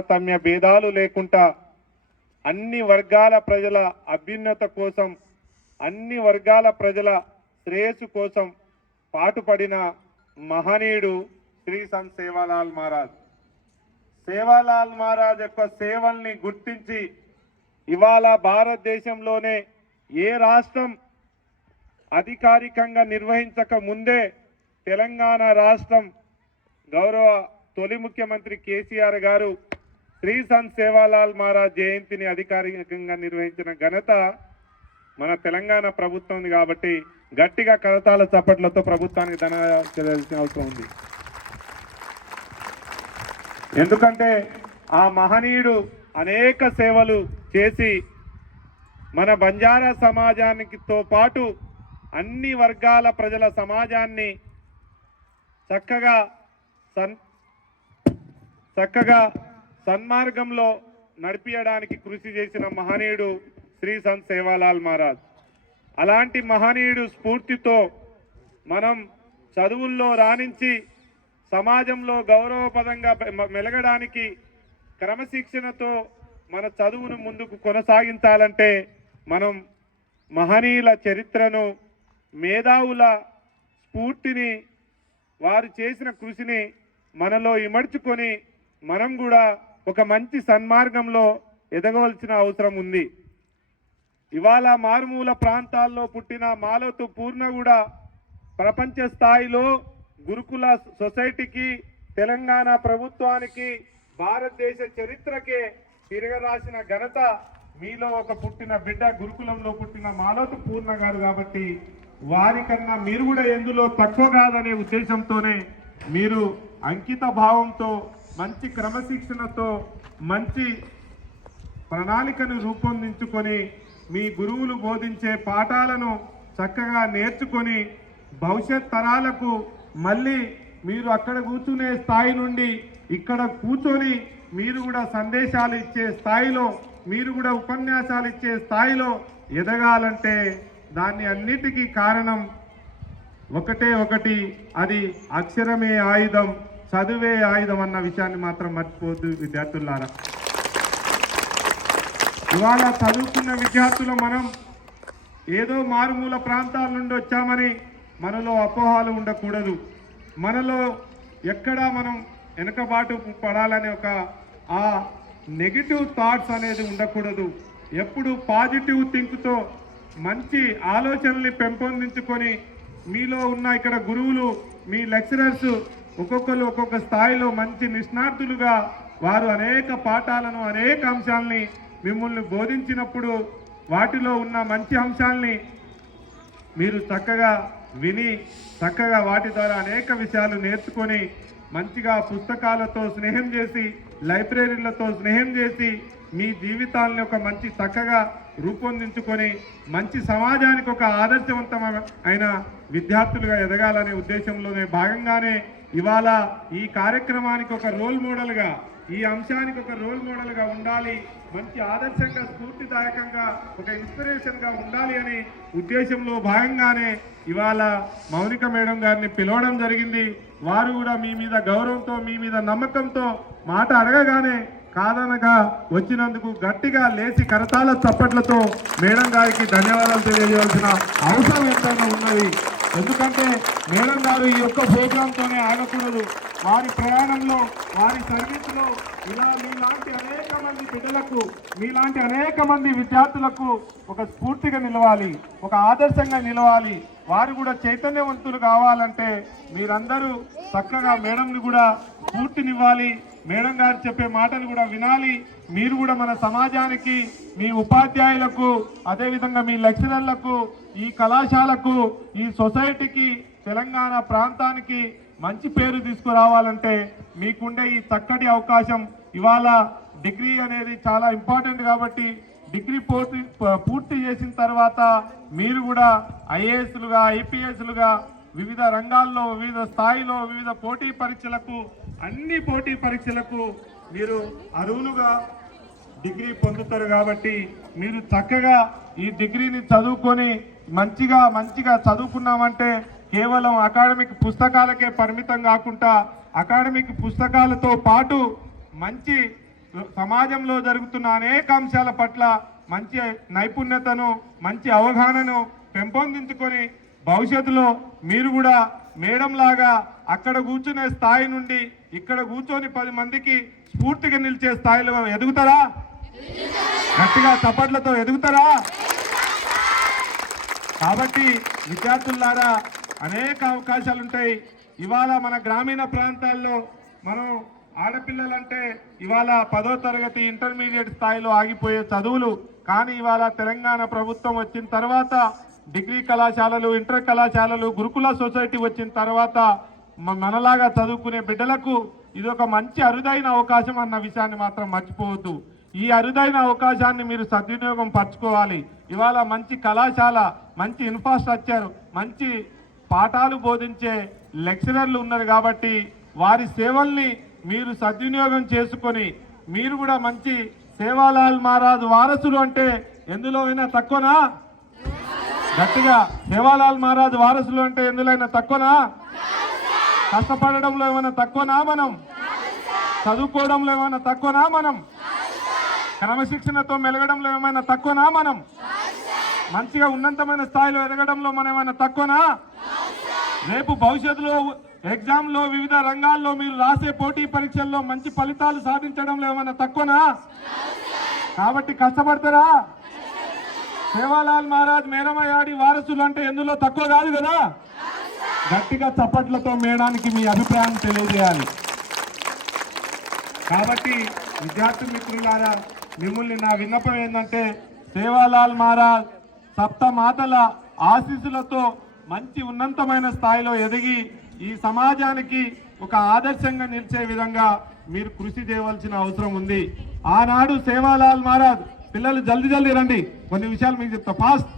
తారతమ్య భేదాలు లేకుండా అన్ని వర్గాల ప్రజల అభ్యున్నత కోసం, అన్ని వర్గాల ప్రజల శ్రేయస్సు కోసం పాటుపడిన మహనీయుడు శ్రీ సంత్ సేవాలాల్ మహారాజ్. సేవాలాల్ మహారాజ్ యొక్క సేవల్ని గుర్తించి ఇవాళ భారతదేశంలోనే ఏ రాష్ట్రం అధికారికంగా నిర్వహించక ముందే తెలంగాణ రాష్ట్రం గౌరవ తొలి ముఖ్యమంత్రి కేసీఆర్ గారు శ్రీ సంత్ సేవాలాల్ మహారాజ్ జయంతిని అధికారికంగా నిర్వహించిన ఘనత మన తెలంగాణ ప్రభుత్వం కాబట్టి గట్టిగా కరతాళ చప్పట్లతో ప్రభుత్వానికి ధన్యవాదాలు తెలియాల్సిన అవసరం ఉంది. ఎందుకంటే ఆ మహనీయుడు అనేక సేవలు చేసి మన బంజారా సమాజానికితో పాటు అన్ని వర్గాల ప్రజల సమాజాన్ని చక్కగా సన్మార్గంలో నడిపించడానికి కృషి చేసిన మహనీయుడు శ్రీ సంత్ సేవాలాల్ మహారాజ్. అలాంటి మహనీయుడు స్ఫూర్తితో మనం చదువుల్లో రాణించి సమాజంలో గౌరవపదంగా మెలగడానికి క్రమశిక్షణతో మన చదువును ముందుకు కొనసాగించాలంటే మనం మహనీయుల చరిత్రను, మేధావుల స్ఫూర్తిని, వారు చేసిన కృషిని మనలో ఇమర్చుకొని మనం కూడా ఒక మంచి సన్మార్గంలో ఎదగవలసిన అవసరం ఉంది. ఇవాళ మారుమూల ప్రాంతాల్లో పుట్టిన మాలతు పూర్ణ కూడా ప్రపంచ స్థాయిలో గురుకుల సొసైటీకి, తెలంగాణ ప్రభుత్వానికి, భారతదేశ చరిత్రకే తిరగరాసిన ఘనత మీలో ఒక పుట్టిన బిడ్డ, గురుకులంలో పుట్టిన మాలతు పూర్ణ గారు. కాబట్టి వారికన్నా మీరు కూడా ఎందులో తక్కువ కాదనే ఉద్దేశంతోనే మీరు అంకిత భావంతో, మంచి క్రమశిక్షణతో, మంచి ప్రణాళికను రూపొందించుకొని మీ గురువులు బోధించే పాఠాలను చక్కగా నేర్చుకొని భవిష్యత్ తరాలకు మళ్ళీ మీరు అక్కడ కూర్చునే స్థాయి నుండి ఇక్కడ కూర్చొని మీరు కూడా సందేశాలు ఇచ్చే స్థాయిలో, మీరు కూడా ఉపన్యాసాలు ఇచ్చే స్థాయిలో ఎదగాలంటే దాన్ని అన్నిటికీ కారణం ఒకటే ఒకటి, అది అక్షరమే ఆయుధం, చదువే ఆయుధం అన్న విషయాన్ని మాత్రం మర్చిపోవద్దు విద్యార్థులారా. ఇవాళ చదువుకున్న విద్యార్థులు మనం ఏదో మారుమూల ప్రాంతాల నుండి వచ్చామని మనలో అపోహలు ఉండకూడదు. మనలో ఎక్కడా మనం వెనుకబాటు పడాలనే ఒక ఆ నెగిటివ్ థాట్స్ అనేది ఉండకూడదు. ఎప్పుడు పాజిటివ్ థింక్తో మంచి ఆలోచనల్ని పెంపొందించుకొని మీలో ఉన్న ఇక్కడ గురువులు, మీ లెక్చరర్స్ ఒక్కొక్కరు ఒక్కొక్క స్థాయిలో మంచి నిష్ణాతులుగా వారు అనేక పాఠాలను, అనేక అంశాలని మిమ్మల్ని బోధించినప్పుడు వాటిలో ఉన్న మంచి అంశాలని మీరు చక్కగా విని చక్కగా వాటి ద్వారా అనేక విషయాలు నేర్చుకొని మంచిగా పుస్తకాలతో స్నేహం చేసి, లైబ్రరీలతో స్నేహం చేసి మీ జీవితాలని ఒక మంచి చక్కగా రూపొందించుకొని మంచి సమాజానికి ఒక ఆదర్శవంతమైన విద్యార్థులుగా ఎదగాలనే ఉద్దేశంలోనే భాగంగానే ఇవాళ ఈ కార్యక్రమానికి ఒక రోల్ మోడల్గా, ఈ అంశానికి ఒక రోల్ మోడల్గా ఉండాలి, మంచి ఆదర్శంగా, స్ఫూర్తిదాయకంగా, ఒక ఇన్స్పిరేషన్గా ఉండాలి అనే ఉద్దేశంలో భాగంగానే ఇవాళ మౌనిక మేడం గారిని పిలవడం జరిగింది. వారు కూడా మీ మీద గౌరవంతో, మీ మీద నమ్మకంతో మాట అడగగానే కాదనగా వచ్చినందుకు గట్టిగా లేచి కరతాళ చప్పట్లతో మేడం గారికి ధన్యవాదాలు తెలియజేయాల్సిన అవసరం ఎంతైనా ఉన్నది. ఎందుకంటే మేడం గారు ఈ యొక్క ప్రోగ్రాంతోనే ఆగకూడదు. వారి ప్రయాణంలో, వారి సర్వీసులో ఇలా మీలాంటి అనేక మంది బిడ్డలకు, మీలాంటి అనేక మంది విద్యార్థులకు ఒక స్ఫూర్తిగా నిలవాలి, ఒక ఆదర్శంగా నిలవాలి. వారు కూడా చైతన్యవంతులు కావాలంటే మీరందరూ చక్కగా మేడంని కూడా స్ఫూర్తినివ్వాలి. మేడం గారు చెప్పే మాటలు కూడా వినాలి. మీరు కూడా మన సమాజానికి, మీ ఉపాధ్యాయులకు, అదేవిధంగా మీ లెక్చరర్లకు, ఈ కళాశాలకు, ఈ సొసైటీకి, తెలంగాణ ప్రాంతానికి మంచి పేరు తీసుకురావాలంటే మీకుండే ఈ చక్కటి అవకాశం. ఇవాళ డిగ్రీ అనేది చాలా ఇంపార్టెంట్ కాబట్టి డిగ్రీ పూర్తి చేసిన తర్వాత మీరు కూడా ఐఏఎస్లుగా, ఐపీఎస్లుగా వివిధ రంగాల్లో, వివిధ స్థాయిలో, వివిధ పోటీ పరీక్షలకు, అన్ని పోటీ పరీక్షలకు మీరు అర్హులుగా డిగ్రీ పొందుతారు. కాబట్టి మీరు చక్కగా ఈ డిగ్రీని చదువుకొని మంచిగా చదువుకున్నామంటే కేవలం అకాడమిక్ పుస్తకాలకే పరిమితం కాకుండా అకాడమిక్ పుస్తకాలతో పాటు మంచి సమాజంలో జరుగుతున్న అనేక అంశాల పట్ల మంచి నైపుణ్యతను మంచి అవగాహనను పెంపొందించుకొని భవిష్యత్తులో మీరు కూడా మేడం లాగా అక్కడ కూర్చునే స్థాయి నుండి ఇక్కడ కూర్చొని 10 మందికి స్ఫూర్తిగా నిలిచే స్థాయిలో ఎదుగుతారా? గట్టిగా చప్పట్లతో ఎదుగుతారా? కాబట్టి విద్యార్థులారా అనేక అవకాశాలు ఉంటాయి. ఇవాళ మన గ్రామీణ ప్రాంతాల్లో మనం ఆడపిల్లలంటే ఇవాళ 10వ తరగతి ఇంటర్మీడియట్ స్థాయిలో ఆగిపోయే చదువులు, కానీ ఇవాళ తెలంగాణ ప్రభుత్వం వచ్చిన తర్వాత డిగ్రీ కళాశాలలు, ఇంటర్ కళాశాలలు, గురుకుల సొసైటీ వచ్చిన తర్వాత మనలాగా చదువుకునే బిడ్డలకు ఇది ఒక మంచి అరుదైన అవకాశం అన్న విషయాన్ని మాత్రం మర్చిపోవద్దు. ఈ అరుదైన అవకాశాన్ని మీరు సద్వినియోగం పరచుకోవాలి. ఇవాళ మంచి కళాశాల, మంచి ఇన్ఫ్రాస్ట్రక్చర్, మంచి పాఠాలు బోధించే లెక్చరర్లు ఉన్నారు కాబట్టి వారి సేవల్ని మీరు సద్వినియోగం చేసుకొని మీరు కూడా మంచి సేవాలాల్ మహారాజ్ వారసులు అంటే ఎందులో అయినా తక్కువనా? గట్టిగా సేవాలాల్ మహారాజ్ వారసులు అంటే ఎందులో అయినా తక్కువనా? కష్టపడడంలో ఏమైనా తక్కువనా? మనం చదువుకోవడంలో ఏమైనా తక్కువనా? మనం క్రమశిక్షణతో మెలగడంలో ఏమైనా తక్కువనా? మనం మంచిగా ఉన్నతమైన స్థాయిలో ఎదగడంలో మనం ఏమైనా తక్కువనా? రేపు భవిష్యత్తులో ఎగ్జామ్లో వివిధ రంగాల్లో మీరు రాసే పోటీ పరీక్షల్లో మంచి ఫలితాలు సాధించడంలో ఏమైనా తక్కువనా? కాబట్టి కష్టపడతారా? సేవాలాల్ మహారాజ్ మేరమయాడి వారసులు అంటే ఎందులో తక్కువ కాదు కదా? గట్టిగా చప్పట్లతో మేడానికి మీ అభిప్రాయం తెలియజేయాలి. కాబట్టి విద్యార్థి మిత్రులారా, మిమ్మల్ని నా విన్నపం ఏంటంటే సేవాలాల్ మహారాజ్ సప్త మాతల ఆశీస్సులతో మంచి ఉన్నతమైన స్థాయిలో ఎదిగి ఈ సమాజానికి ఒక ఆదర్శంగా నిలిచే విధంగా మీరు కృషి చేయవలసిన అవసరం ఉంది. ఆనాడు సేవాలాల్ మహారాజ్ పిల్లలు జల్దీ రండి, కొన్ని విషయాలు మీకు చెప్తా ఫాస్ట్.